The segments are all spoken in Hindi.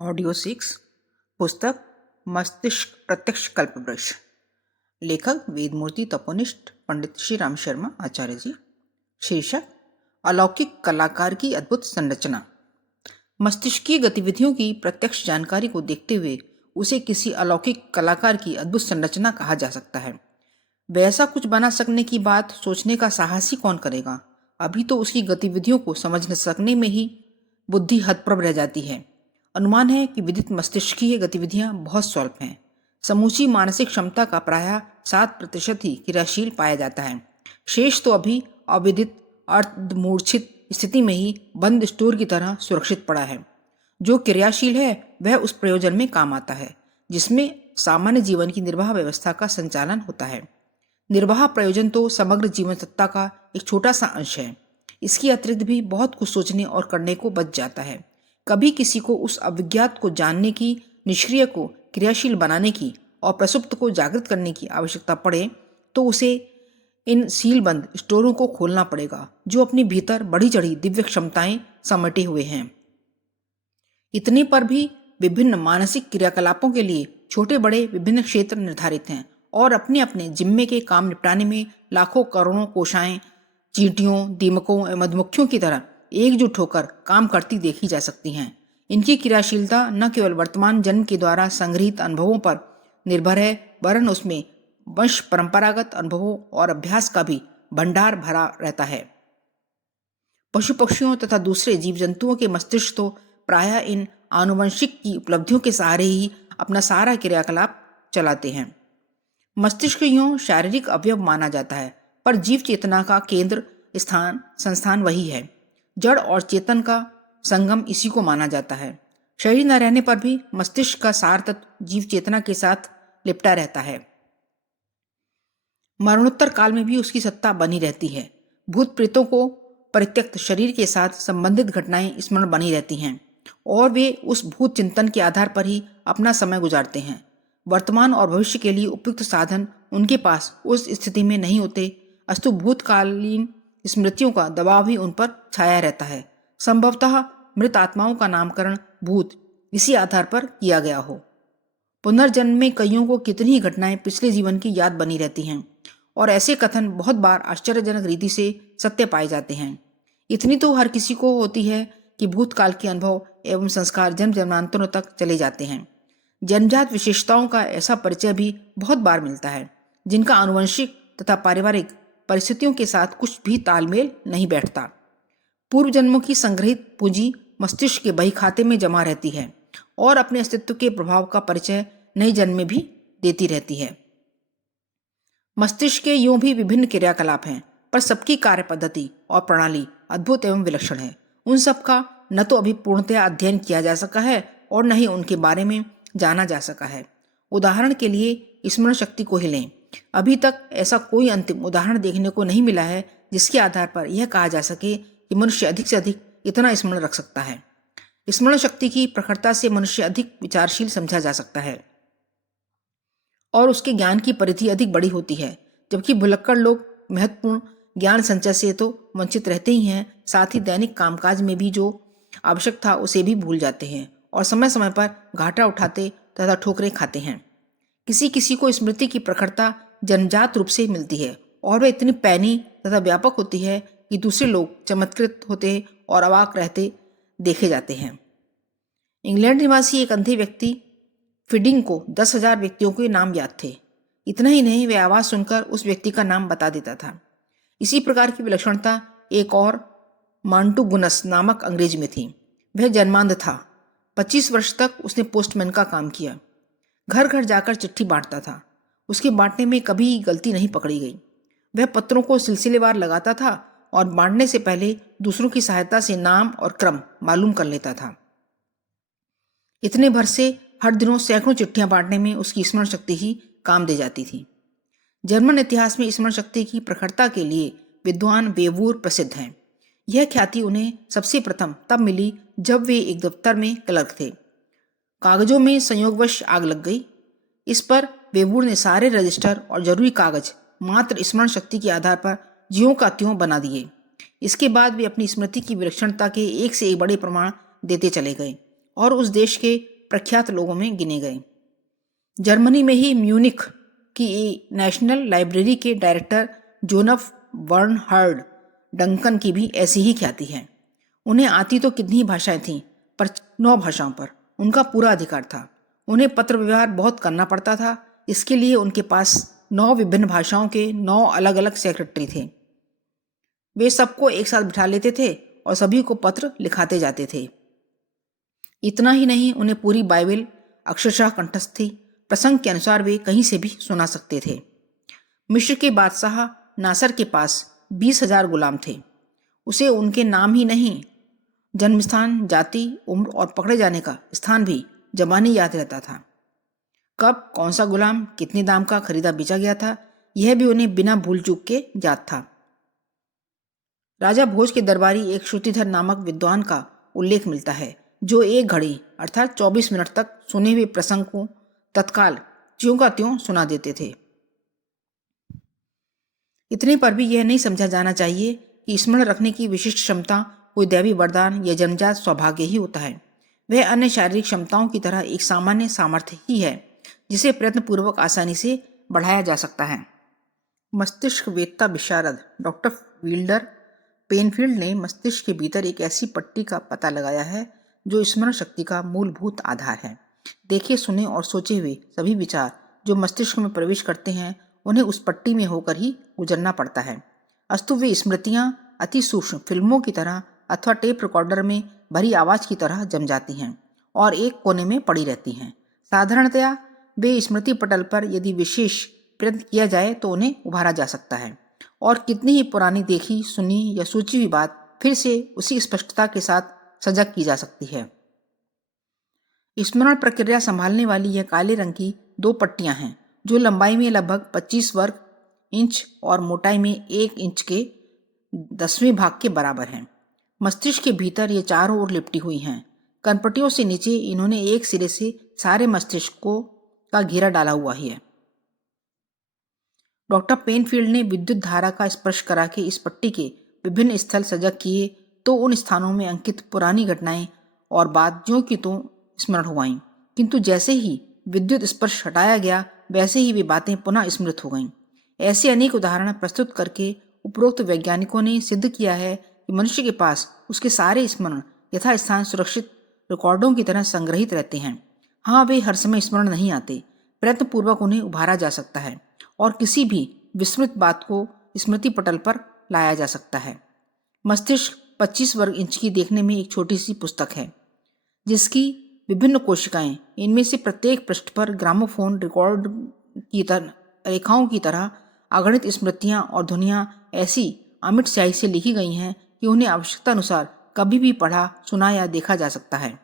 ऑडियो 6 पुस्तक मस्तिष्क प्रत्यक्ष कल्पवृक्ष। लेखक वेदमूर्ति तपोनिष्ठ पंडित श्री राम शर्मा आचार्य जी। शीर्षक अलौकिक कलाकार की अद्भुत संरचना। मस्तिष्कीय गतिविधियों की प्रत्यक्ष जानकारी को देखते हुए उसे किसी अलौकिक कलाकार की अद्भुत संरचना कहा जा सकता है। वैसा कुछ बना सकने की बात सोचने का साहस ही कौन करेगा। अभी तो उसकी गतिविधियों को समझ न सकने में ही बुद्धि हतप्रभ रह जाती है। अनुमान है कि विदित मस्तिष्कीय गतिविधियां बहुत स्वल्प हैं। समूची मानसिक क्षमता का प्रायः 7% ही क्रियाशील पाया जाता है। शेष तो अभी अविदित अर्धमूर्छित स्थिति में ही बंद स्टोर की तरह सुरक्षित पड़ा है। जो क्रियाशील है वह उस प्रयोजन में काम आता है जिसमें सामान्य जीवन की निर्वाह व्यवस्था का संचालन होता है। निर्वाह प्रयोजन तो समग्र जीवन सत्ता का एक छोटा सा अंश है। इसके अतिरिक्त भी बहुत कुछ सोचने और करने को बच जाता है। कभी किसी को उस अविज्ञात को जानने की, निष्क्रिय को क्रियाशील बनाने की और प्रसुप्त को जागृत करने की आवश्यकता पड़े तो उसे इन सीलबंद स्टोरों को खोलना पड़ेगा जो अपने भीतर बढ़ी चढ़ी दिव्य क्षमताएं समेटे हुए हैं। इतने पर भी विभिन्न मानसिक क्रियाकलापों के लिए छोटे बड़े विभिन्न क्षेत्र निर्धारित हैं और अपने अपने जिम्मे के काम निपटाने में लाखों करोड़ों कोशाएं चींटियों, दीमकों एवं मधुमक्खियों की तरह एकजुट होकर काम करती देखी जा सकती हैं। इनकी क्रियाशीलता न केवल वर्तमान जन्म के द्वारा संग्रहित अनुभवों पर निर्भर है वरन उसमें वंश परंपरागत अनुभवों और अभ्यास का भी भंडार भरा रहता है। पशु पक्षियों तथा दूसरे जीव जंतुओं के मस्तिष्क तो प्रायः इन आनुवंशिक की उपलब्धियों के सहारे ही अपना सारा क्रियाकलाप चलाते हैं। मस्तिष्क यूं शारीरिक अवयव माना जाता है पर जीव चेतना का केंद्र संस्थान वही है। जड़ और चेतन का संगम इसी को माना जाता है। शरीर न रहने पर भी मस्तिष्क का सार तत्व जीव चेतना के साथ लिपटा रहता है। मरणोत्तर काल में भी उसकी सत्ता बनी रहती है। भूत प्रेतों को परित्यक्त शरीर के साथ संबंधित घटनाएं स्मरण बनी रहती हैं और वे उस भूत चिंतन के आधार पर ही अपना समय गुजारते हैं। वर्तमान और भविष्य के लिए उपयुक्त साधन उनके पास उस स्थिति में नहीं होते, अस्तु भूतकालीन स्मृतियों का दबाव ही उन पर छाया रहता है। संभवतः मृत आत्माओं का नामकरण भूत इसी आधार पर किया गया हो। पुनर्जन्म में कईयों को कितनी ही घटनाएं पिछले जीवन की याद बनी रहती हैं और ऐसे कथन बहुत बार आश्चर्यजनक रीति से सत्य पाए जाते हैं। इतनी तो हर किसी को होती है कि भूतकाल के अनुभव एवं संस्कार जन्म जन्मांतरों तक चले जाते हैं। जन्मजात विशेषताओं का ऐसा परिचय भी बहुत बार मिलता है जिनका आनुवंशिक तथा पारिवारिक परिस्थितियों के साथ कुछ भी तालमेल नहीं बैठता। पूर्व जन्मों की संग्रहित पूंजी मस्तिष्क के बही खाते में जमा रहती है और अपने अस्तित्व के प्रभाव का परिचय नए जन्म में भी देती रहती है। मस्तिष्क के यूं भी विभिन्न क्रियाकलाप हैं पर सबकी कार्य पद्धति और प्रणाली अद्भुत एवं विलक्षण है। उन सब का न तो अभी पूर्णतया अध्ययन किया जा सका है और न ही उनके बारे में जाना जा सका है। उदाहरण के लिए स्मरण शक्ति को ही लें। अभी तक ऐसा कोई अंतिम उदाहरण देखने को नहीं मिला है जिसके आधार पर यह कहा जा सके कि मनुष्य अधिक से अधिक इतना स्मरण रख सकता है। स्मरण शक्ति की प्रखरता से मनुष्य अधिक विचारशील समझा जा सकता है और उसके ज्ञान की परिधि अधिक बड़ी होती है, जबकि भुलक्कड़ लोग महत्वपूर्ण ज्ञान संचय से तो वंचित रहते ही हैं, साथ ही दैनिक कामकाज में भी जो आवश्यक था उसे भी भूल जाते हैं और समय समय पर घाटा उठाते तथा ठोकरें खाते हैं। किसी किसी को स्मृति की प्रखरता जन्मजात रूप से मिलती है और वह इतनी पैनी तथा व्यापक होती है कि दूसरे लोग चमत्कृत होते और अवाक रहते देखे जाते हैं। इंग्लैंड निवासी एक अंधे व्यक्ति फीडिंग को 10,000 व्यक्तियों के नाम याद थे। इतना ही नहीं, वह आवाज सुनकर उस व्यक्ति का नाम बता देता था। इसी प्रकार की विलक्षणता एक और मांटुगुनस नामक अंग्रेज में थी। वह जन्मांध था। 25 वर्ष तक उसने पोस्टमैन का काम किया। घर घर जाकर चिट्ठी बांटता था। उसके बांटने में कभी गलती नहीं पकड़ी गई। वह पत्रों को सिलसिलेवार लगाता था और बांटने से पहले दूसरों की सहायता से नाम और क्रम मालूम कर लेता था। इतने भर से हर दिनों सैकड़ों चिट्ठियां बांटने में उसकी स्मरण शक्ति ही काम दे जाती थी। जर्मन इतिहास में स्मरण शक्ति की प्रखरता के लिए विद्वान वेवूर प्रसिद्ध हैं। यह ख्याति उन्हें सबसे प्रथम तब मिली जब वे एक दफ्तर में क्लर्क थे। कागजों में संयोगवश आग लग गई। इस पर वेवूर ने सारे रजिस्टर और जरूरी कागज मात्र स्मरण शक्ति के आधार पर ज्यों का त्यों बना दिए। इसके बाद वे अपनी स्मृति की विलक्षणता के एक से एक बड़े प्रमाण देते चले गए और उस देश के प्रख्यात लोगों में गिने गए। जर्मनी में ही म्यूनिख की नेशनल लाइब्रेरी के डायरेक्टर जोनफ बर्नहार्ड डंकन की भी ऐसी ही ख्याति है। उन्हें आती तो कितनी ही भाषाएं थीं, पर 9 भाषाओं पर उनका पूरा अधिकार था। उन्हें पत्र व्यवहार बहुत करना पड़ता था। इसके लिए उनके पास 9 विभिन्न भाषाओं के 9 अलग अलग सेक्रेटरी थे। वे सबको एक साथ बिठा लेते थे और सभी को पत्र लिखाते जाते थे। इतना ही नहीं, उन्हें पूरी बाइबल अक्षरशः कंठस्थ थी। प्रसंग के अनुसार वे कहीं से भी सुना सकते थे। मिस्र के बादशाह नासर के पास 20,000 गुलाम थे। उसे उनके नाम ही नहीं, जन्मस्थान, जाति, उम्र और पकड़े जाने का स्थान भी ज़बानी याद रहता था। कब कौन सा गुलाम कितने दाम का खरीदा बेचा गया था, यह भी उन्हें बिना भूल चूक के याद था। राजा भोज के दरबारी एक श्रुतिधर नामक विद्वान का उल्लेख मिलता है, जो 1 घड़ी अर्थात 24 मिनट तक सुने हुए प्रसंग को तत्काल त्यों का त्यों सुना देते थे। इतने पर भी यह नहीं समझा जाना चाहिए कि स्मरण रखने की विशिष्ट क्षमता कोई दैवी वरदान या जन्मजात सौभाग्य ही होता है। वह अन्य शारीरिक क्षमताओं की तरह एक सामान्य सामर्थ्य ही है, जिसे प्रयत्नपूर्वक आसानी से बढ़ाया जा सकता है। मस्तिष्क वेत्ता विशारद डॉक्टर विल्डर पेनफील्ड ने मस्तिष्क के भीतर एक ऐसी पट्टी का पता लगाया है जो स्मरण शक्ति का मूलभूत आधार है। देखे, सुने और सोचे हुए सभी विचार जो मस्तिष्क में प्रवेश करते हैं, उन्हें उस पट्टी में होकर ही गुजरना पड़ता है। अस्तु वे स्मृतियां अति सूक्ष्म फिल्मों की तरह अथवा टेप रिकॉर्डर में भरी आवाज की तरह जम जाती हैं और एक कोने में पड़ी रहती हैं। साधारणतया वे स्मृति पटल पर यदि विशेष प्रयत्न किया जाए तो उन्हें उभारा जा सकता है और कितनी ही पुरानी देखी, सुनी या सोची हुई बात फिर से उसी स्पष्टता के साथ सजग की जा सकती है। स्मरण प्रक्रिया संभालने वाली यह काले रंग की 2 पट्टियां हैं, जो लंबाई में लगभग 25 वर्ग इंच और मोटाई में 1 इंच के 10वें भाग के बराबर हैं। मस्तिष्क के भीतर ये चारों ओर लिपटी हुई हैं। कनपटियों से नीचे इन्होंने एक सिरे से सारे मस्तिष्क का घेरा डाला हुआ है। डॉक्टर पेनफील्ड ने विद्युत धारा का स्पर्श करा के इस पट्टी के विभिन्न स्थल सजग किए तो उन स्थानों में अंकित पुरानी घटनाएं और बात ज्यों की त्यों स्मरण हो आईं, किंतु जैसे ही विद्युत स्पर्श हटाया गया वैसे ही वे बातें पुनः स्मृत हो गईं। ऐसे अनेक उदाहरण प्रस्तुत करके उपरोक्त वैज्ञानिकों ने सिद्ध किया है कि मनुष्य के पास उसके सारे स्मरण यथास्थान सुरक्षित रिकॉर्डों की तरह संग्रहित रहते हैं। हाँ, वे हर समय स्मरण नहीं आते, प्रयत्नपूर्वक उन्हें उभारा जा सकता है और किसी भी विस्मृत बात को स्मृति पटल पर लाया जा सकता है। मस्तिष्क 25 वर्ग इंच की देखने में एक छोटी सी पुस्तक है, जिसकी विभिन्न कोशिकाएं, इनमें से प्रत्येक पृष्ठ पर ग्रामोफोन रिकॉर्ड की तरह रेखाओं की तरह अगणित स्मृतियां और ध्वनियां ऐसी अमिट स्याही से लिखी गई हैं कि उन्हें आवश्यकता अनुसार कभी भी पढ़ा, सुना या देखा जा सकता है।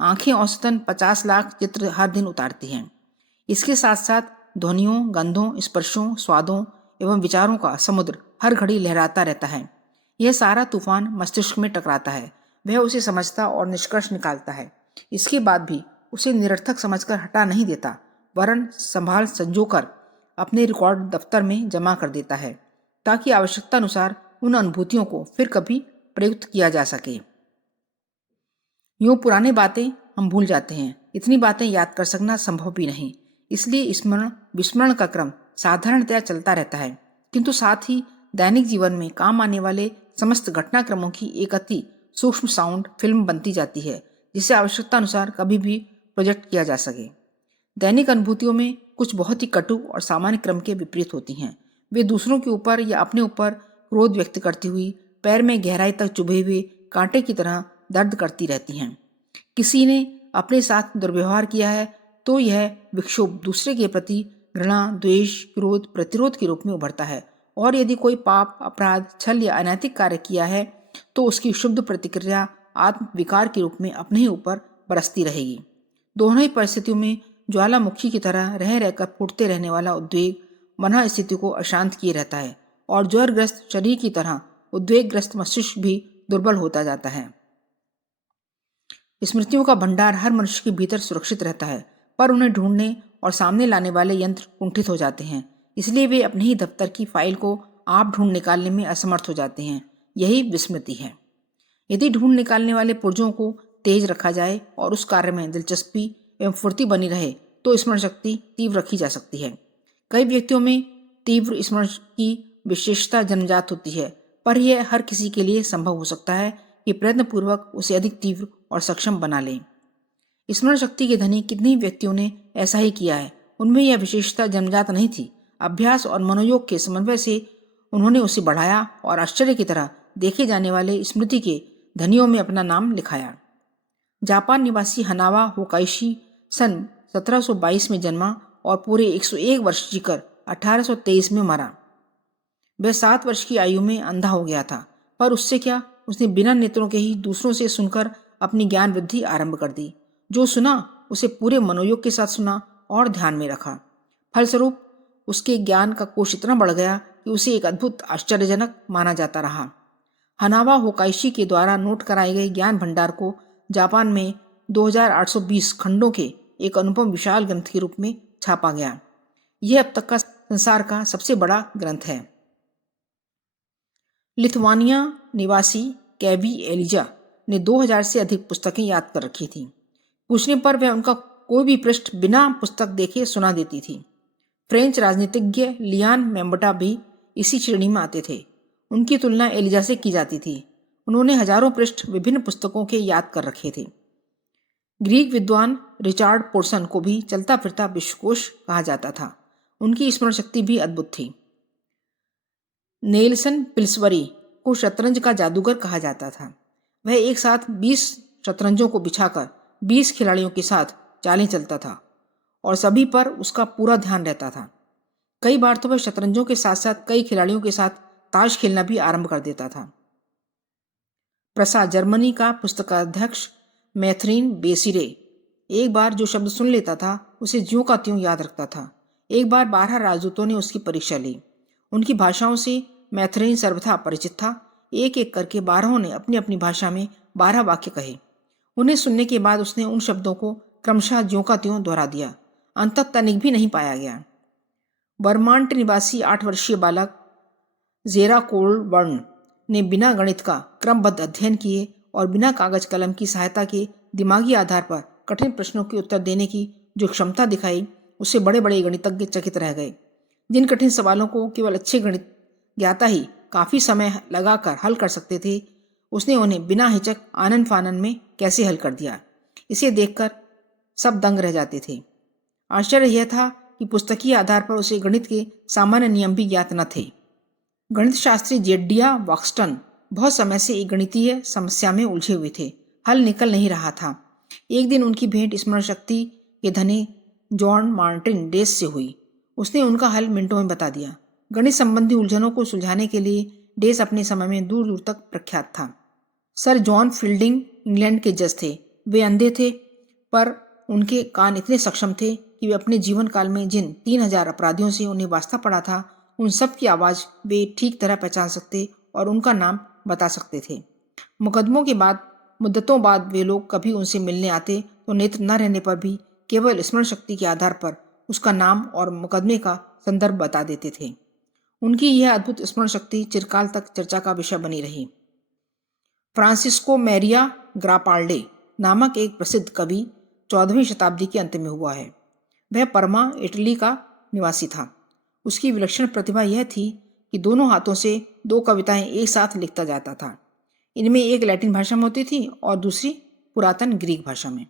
आंखें औसतन 50 लाख चित्र हर दिन उतारती हैं। इसके साथ साथ ध्वनियों, गंधों, स्पर्शों, स्वादों एवं विचारों का समुद्र हर घड़ी लहराता रहता है। यह सारा तूफान मस्तिष्क में टकराता है। वह उसे समझता और निष्कर्ष निकालता है। इसके बाद भी उसे निरर्थक समझकर हटा नहीं देता, वरन संभाल संजोकर अपने रिकॉर्ड दफ्तर में जमा कर देता है, ताकि आवश्यकता अनुसार उन अनुभूतियों को फिर कभी प्रयुक्त किया जा सके। यूं पुरानी बातें हम भूल जाते हैं, इतनी बातें याद कर सकना संभव भी नहीं। इसलिए स्मरण विस्मरण का क्रम साधारणतया चलता रहता है, किंतु साथ ही दैनिक जीवन में काम आने वाले समस्त घटनाक्रमों की एक अति सूक्ष्म साउंड फिल्म बनती जाती है, जिसे आवश्यकता अनुसार कभी भी प्रोजेक्ट किया जा सके। दैनिक अनुभूतियों में कुछ बहुत ही कटु और सामान्य क्रम के विपरीत होती हैं। वे दूसरों के ऊपर या अपने ऊपर क्रोध व्यक्त करती हुई पैर में गहराई तक चुभे हुए कांटे की तरह दर्द करती रहती हैं। किसी ने अपने साथ दुर्व्यवहार किया है तो यह विक्षोभ दूसरे के प्रति घृणा, द्वेष, क्रोध, प्रतिरोध के रूप में उभरता है, और यदि कोई पाप, अपराध, छल या अनैतिक कार्य किया है तो उसकी शुद्ध प्रतिक्रिया आत्म विकार के रूप में अपने ही ऊपर बरसती रहेगी। दोनों ही परिस्थितियों में ज्वालामुखी की तरह रह रहकर फूटते रहने वाला उद्वेग मन स्थिति को अशांत किए रहता है, और ज्वरग्रस्त शरीर की तरह उद्वेगग्रस्त मस्तिष्क भी दुर्बल होता जाता है। स्मृतियों का भंडार हर मनुष्य के भीतर सुरक्षित रहता है, पर उन्हें ढूंढने और सामने लाने वाले यंत्र कुंठित हो जाते हैं। इसलिए वे अपने ही दफ्तर की फाइल को आप ढूंढ निकालने में असमर्थ हो जाते हैं। यही विस्मृति है। यदि ढूंढ निकालने वाले पुर्जों को तेज रखा जाए और उस कार्य में दिलचस्पी एवं फुर्ती बनी रहे तो स्मरण शक्ति तीव्र रखी जा सकती है। कई व्यक्तियों में तीव्र स्मरण की विशेषता जन्मजात होती है, पर यह हर किसी के लिए संभव हो सकता है कि प्रयत्नपूर्वक उसे अधिक तीव्र और सक्षम बना लें। स्मरण शक्ति के धनी कितने व्यक्तियों ने ऐसा ही किया है। उनमें यह विशेषता जन्मजात नहीं थी। अभ्यास और मनोयोग के समन्वय से उन्होंने उसे बढ़ाया और आश्चर्य की तरह देखे जाने वाले स्मृति के धनियों में अपना नाम लिखाया। जापान निवासी हनावा होकाइशी सन 1722 में जन्मा और पूरे 101 वर्ष जीकर 1823 में मरा। वह 7 वर्ष की आयु में अंधा हो गया था, पर उससे क्या, उसने बिना नेत्रों के ही दूसरों से सुनकर अपनी ज्ञान वृद्धि आरंभ कर दी। जो सुना उसे पूरे मनोयोग के साथ सुना और ध्यान में रखा। फलस्वरूप उसके ज्ञान का कोश इतना बढ़ गया कि उसे एक अद्भुत आश्चर्यजनक माना जाता रहा। हनावा होकाइशी के द्वारा नोट कराए गए ज्ञान भंडार को जापान में 2820 खंडों के एक अनुपम विशाल ग्रंथ के रूप में छापा गया। यह अब तक का संसार का सबसे बड़ा ग्रंथ है। लिथुआनिया निवासी कैवी एलिजा ने 2000 से अधिक पुस्तकें याद कर रखी थीं। पूछने पर वह उनका कोई भी पृष्ठ बिना पुस्तक देखे सुना देती थी। फ्रेंच राजनीतिज्ञ लियान मेम्बटा भी इसी श्रेणी में आते थे। उनकी तुलना एलिजा से की जाती थी। उन्होंने हजारों पृष्ठ विभिन्न पुस्तकों के याद कर रखे थे। ग्रीक विद्वान रिचार्ड पोर्सन को भी चलता फिरता विश्वकोश कहा जाता था। उनकी स्मरण शक्ति भी अद्भुत थी। नेल्सन पिल्सवरी को शतरंज का जादूगर कहा जाता था। वह एक साथ 20 शतरंजों को बिछाकर 20 खिलाड़ियों के साथ चालें चलता था और सभी पर उसका पूरा ध्यान रहता था। कई बार तो वह शतरंजों के साथ साथ कई खिलाड़ियों के साथ ताश खेलना भी आरंभ कर देता था। प्रसा जर्मनी का पुस्तकाध्यक्ष मैथरीन बेसिरे एक बार जो शब्द सुन लेता था उसे ज्यों का त्यों याद रखता था। एक बार 12 राजदूतों ने उसकी परीक्षा ली। उनकी भाषाओं से मैथरीन सर्वथा परिचित था। एक एक करके 12 ने अपनी अपनी भाषा में 12 वाक्य कहे। उन्हें सुनने के बाद उसने उन शब्दों को क्रमशः ज्यों का त्यों दोहरा दिया। अंततः तनिक भी नहीं पाया गया। वर्मांट निवासी 8 वर्षीय बालक जेरा कोलबर्न ने बिना गणित का क्रमबद्ध अध्ययन किए और बिना कागज कलम की सहायता के दिमागी आधार पर कठिन प्रश्नों के उत्तर देने की जो क्षमता दिखाई, उससे बड़े बड़े गणितज्ञ चकित रह गए। जिन कठिन सवालों को केवल अच्छे गणित ज्ञाता ही काफी समय लगाकर हल कर सकते थे, उसने उन्हें बिना हिचक आनन फानन में कैसे हल कर दिया। इसे देखकर सब दंग रह जाते थे। आश्चर्य यह था कि पुस्तकीय आधार पर उसे गणित के सामान्य नियम भी ज्ञात न थे। गणित शास्त्री जेडिया वॉक्सटन बहुत समय से एक गणितीय समस्या में उलझे हुए थे। हल निकल नहीं रहा था। एक दिन उनकी भेंट स्मरण शक्ति के धनी जॉन मार्टिन डेस से हुई। उसने उनका हल मिनटों में बता दिया। गणित संबंधी उलझनों को सुलझाने के लिए डेस अपने समय में दूर दूर तक प्रख्यात था। सर जॉन फील्डिंग इंग्लैंड के जज थे। वे अंधे थे, पर उनके कान इतने सक्षम थे कि वे अपने जीवन काल में जिन 3000 अपराधियों से उन्हें वास्ता पड़ा था, उन सब की आवाज़ वे ठीक तरह पहचान सकते और उनका नाम बता सकते थे। मुकदमों के बाद मुद्दतों बाद वे लोग कभी उनसे मिलने आते तो नेत्र न रहने पर भी केवल स्मरण शक्ति के आधार पर उसका नाम और मुकदमे का संदर्भ बता देते थे। उनकी यह अद्भुत स्मरण शक्ति चिरकाल तक चर्चा का विषय बनी रही। फ्रांसिस्को मैरिया ग्रापाल्डे नामक एक प्रसिद्ध कवि 14वीं शताब्दी के अंत में हुआ है। वह परमा, इटली का निवासी था। उसकी विलक्षण प्रतिभा यह थी कि दोनों हाथों से 2 कविताएं एक साथ लिखता जाता था। इनमें एक लैटिन भाषा में होती थी और दूसरी पुरातन ग्रीक भाषा में।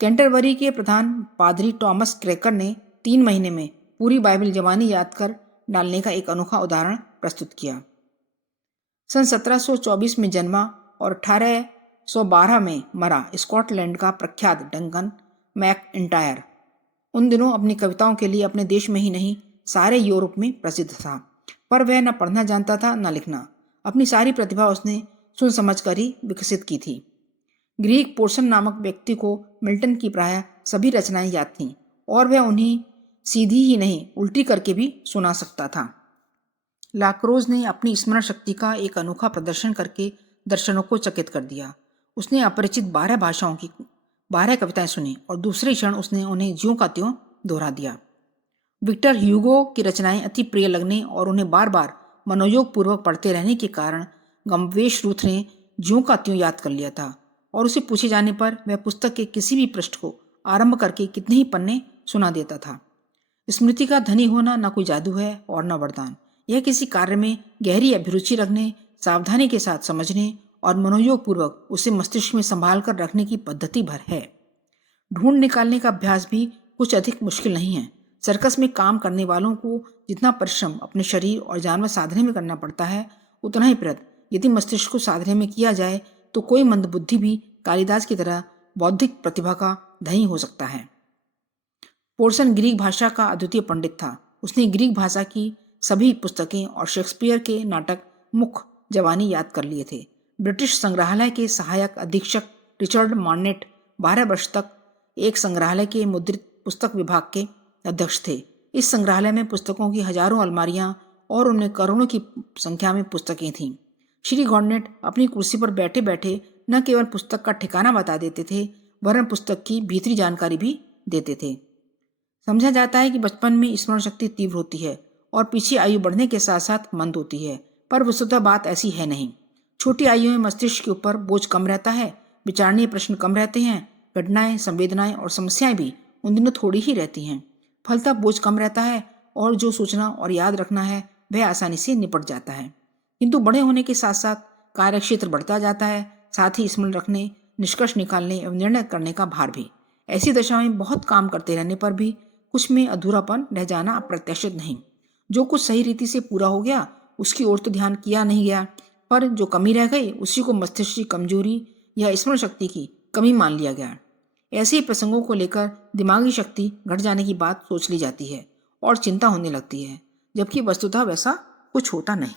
कैंटरबरी के प्रधान पादरी टॉमस क्रैकर ने 3 महीने में पूरी बाइबल जबानी याद कर डालने का एक अनोखा उदाहरण प्रस्तुत किया। सन 1724 में जन्मा और 1812 में मरा स्कॉटलैंड का प्रख्यात डंकन मैकइंटायर उन दिनों अपनी कविताओं के लिए अपने देश में ही नहीं सारे यूरोप में प्रसिद्ध था। पर वह न पढ़ना जानता था न लिखना। अपनी सारी प्रतिभा उसने सुन समझ कर ही विकसित की थी। ग्रीक पोर्सन नामक व्यक्ति को मिल्टन की प्रायः सभी रचनाएं याद थीं और वह उन्हें सीधी ही नहीं उल्टी करके भी सुना सकता था। लाक्रोज ने अपनी स्मरण शक्ति का एक अनोखा प्रदर्शन करके दर्शकों को चकित कर दिया। उसने अपरिचित 12 भाषाओं की 12 कविताएं सुनी और दूसरे क्षण उसने उन्हें ज्यों का त्यों दोहरा दिया। विक्टर ह्यूगो की रचनाएं अति प्रिय लगने और उन्हें बार बार मनोयोग पूर्वक पढ़ते रहने के कारण गम्वेश रूथ ने ज्यों का त्यों याद कर लिया था। और उसे पूछे जाने पर वह पुस्तक के किसी भी पृष्ठ को आरंभ करके कितने ही पन्ने सुना देता था। स्मृति का धनी होना न कोई जादू है और न वरदान। यह किसी कार्य में गहरी अभिरुचि रखने, सावधानी के साथ समझने और मनोयोग पूर्वक उसे मस्तिष्क में संभाल कर रखने की पद्धति भर है। ढूंढ निकालने का अभ्यास भी कुछ अधिक मुश्किल नहीं है। सर्कस में काम करने वालों को जितना परिश्रम अपने शरीर और जानवर साधने में करना पड़ता है, उतना ही प्रयत्न यदि मस्तिष्क को साधने में किया जाए तो कोई मंदबुद्धि भी कालिदास की तरह बौद्धिक प्रतिभा का धनी हो सकता है। पोर्सन ग्रीक भाषा का अद्वितीय पंडित था। उसने ग्रीक भाषा की सभी पुस्तकें और शेक्सपियर के नाटक मुख जवानी याद कर लिए थे। ब्रिटिश संग्रहालय के सहायक अधीक्षक रिचर्ड मॉर्नेट 12 वर्ष तक एक संग्रहालय के मुद्रित पुस्तक विभाग के अध्यक्ष थे। इस संग्रहालय में पुस्तकों की हजारों अलमारियां और उनमें करोड़ों की संख्या में पुस्तकें थीं। श्री गॉर्नेट अपनी कुर्सी पर बैठे बैठे न केवल पुस्तक का ठिकाना बता देते थे, वरन पुस्तक की भीतरी जानकारी भी देते थे। समझा जाता है कि बचपन में स्मरण शक्ति तीव्र होती है और पीछे आयु बढ़ने के साथ साथ मंद होती है, पर वस्तुतः बात ऐसी है नहीं। छोटी आयु में मस्तिष्क के ऊपर बोझ कम रहता है, विचारणीय प्रश्न कम रहते हैं, घटनाएं, संवेदनाएं और समस्याएं भी उन दिनों थोड़ी ही रहती हैं। फलतः बोझ कम रहता है और जो सोचना और याद रखना है वह आसानी से निपट जाता है। किंतु बड़े होने के साथ साथ कार्य क्षेत्र बढ़ता जाता है, साथ ही स्मरण रखने, निष्कर्ष निकालने एवं निर्णय करने का भार भी। ऐसी दशा में बहुत काम करते रहने पर भी कुछ में अधूरापन रह जाना अप्रत्याशित नहीं। जो कुछ सही रीति से पूरा हो गया उसकी ओर तो ध्यान किया नहीं गया, पर जो कमी रह गई उसी को मस्तिष्क की कमजोरी या स्मरण शक्ति की कमी मान लिया गया। ऐसे ही प्रसंगों को लेकर दिमागी शक्ति घट जाने की बात सोच ली जाती है और चिंता होने लगती है, जबकि वस्तुतः वैसा कुछ होता नहीं।